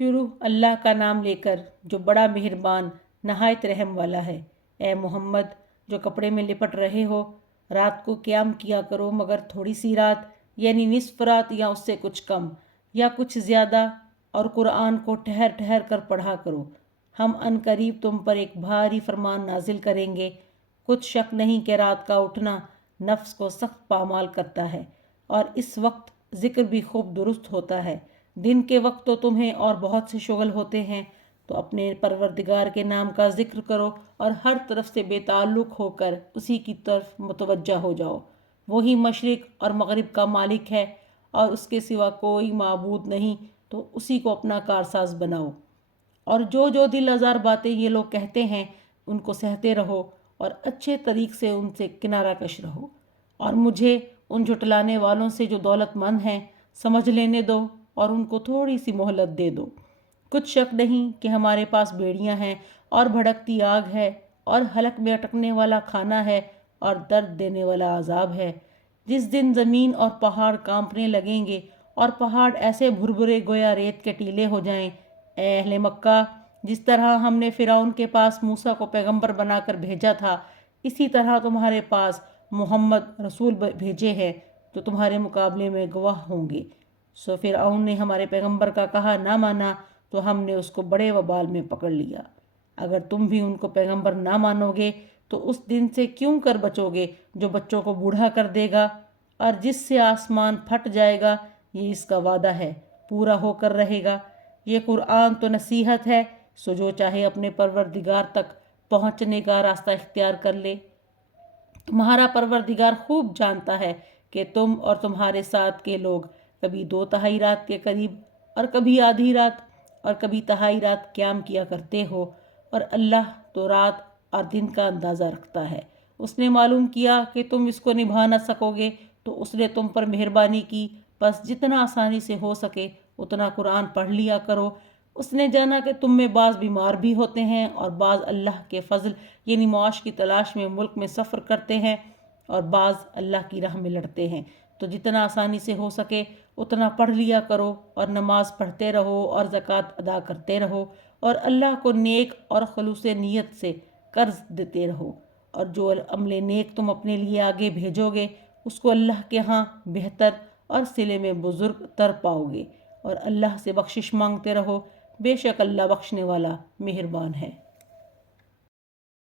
شروع اللہ کا نام لے کر جو بڑا مہربان نہایت رحم والا ہے۔ اے محمد جو کپڑے میں لپٹ رہے ہو، رات کو قیام کیا کرو مگر تھوڑی سی رات، یعنی نصف رات یا اس سے کچھ کم یا کچھ زیادہ، اور قرآن کو ٹھہر ٹھہر کر پڑھا کرو۔ ہم ان قریب تم پر ایک بھاری فرمان نازل کریں گے۔ کچھ شک نہیں کہ رات کا اٹھنا نفس کو سخت پامال کرتا ہے، اور اس وقت ذکر بھی خوب درست ہوتا ہے۔ دن کے وقت تو تمہیں اور بہت سے شغل ہوتے ہیں، تو اپنے پروردگار کے نام کا ذکر کرو اور ہر طرف سے بے تعلق ہو کر اسی کی طرف متوجہ ہو جاؤ۔ وہی مشرق اور مغرب کا مالک ہے اور اس کے سوا کوئی معبود نہیں، تو اسی کو اپنا کارساز بناؤ۔ اور جو دل آزار باتیں یہ لوگ کہتے ہیں ان کو سہتے رہو اور اچھے طریق سے ان سے کنارہ کش رہو، اور مجھے ان جھٹلانے والوں سے جو دولت مند ہیں سمجھ لینے دو اور ان کو تھوڑی سی مہلت دے دو۔ کچھ شک نہیں کہ ہمارے پاس بیڑیاں ہیں اور بھڑکتی آگ ہے اور حلق میں اٹکنے والا کھانا ہے اور درد دینے والا عذاب ہے۔ جس دن زمین اور پہاڑ کانپنے لگیں گے اور پہاڑ ایسے بھربھرے گویا ریت کے ٹیلے ہو جائیں۔ اے اہل مکہ، جس طرح ہم نے فرعون کے پاس موسیٰ کو پیغمبر بنا کر بھیجا تھا، اسی طرح تمہارے پاس محمد رسول بھیجے ہیں تو تمہارے مقابلے میں گواہ ہوں گے۔ سو فرعون نے ہمارے پیغمبر کا کہا نہ مانا تو ہم نے اس کو بڑے وبال میں پکڑ لیا۔ اگر تم بھی ان کو پیغمبر نہ مانو گے تو اس دن سے کیوں کر بچو گے جو بچوں کو بوڑھا کر دے گا، اور جس سے آسمان پھٹ جائے گا، یہ اس کا وعدہ ہے، پورا ہو کر رہے گا۔ یہ قرآن تو نصیحت ہے، سو جو چاہے اپنے پروردگار تک پہنچنے کا راستہ اختیار کر لے۔ تمہارا پروردگار خوب جانتا ہے کہ تم اور تمہارے ساتھ کے لوگ کبھی 2/3 رات کے قریب اور کبھی آدھی رات اور کبھی تہائی رات قیام کیا کرتے ہو، اور اللہ تو رات اور دن کا اندازہ رکھتا ہے۔ اس نے معلوم کیا کہ تم اس کو نبھا نہ سکو گے تو اس نے تم پر مہربانی کی، بس جتنا آسانی سے ہو سکے اتنا قرآن پڑھ لیا کرو۔ اس نے جانا کہ تم میں بعض بیمار بھی ہوتے ہیں اور بعض اللہ کے فضل یعنی معاش کی تلاش میں ملک میں سفر کرتے ہیں، اور بعض اللہ کی راہ میں لڑتے ہیں، تو جتنا آسانی سے ہو سکے اتنا پڑھ لیا کرو، اور نماز پڑھتے رہو اور زکوٰۃ ادا کرتے رہو، اور اللہ کو نیک اور خلوص نیت سے قرض دیتے رہو، اور جو عمل نیک تم اپنے لیے آگے بھیجو گے اس کو اللہ کے ہاں بہتر اور صلے میں بزرگ تر پاؤ گے، اور اللہ سے بخشش مانگتے رہو، بے شک اللہ بخشنے والا مہربان ہے۔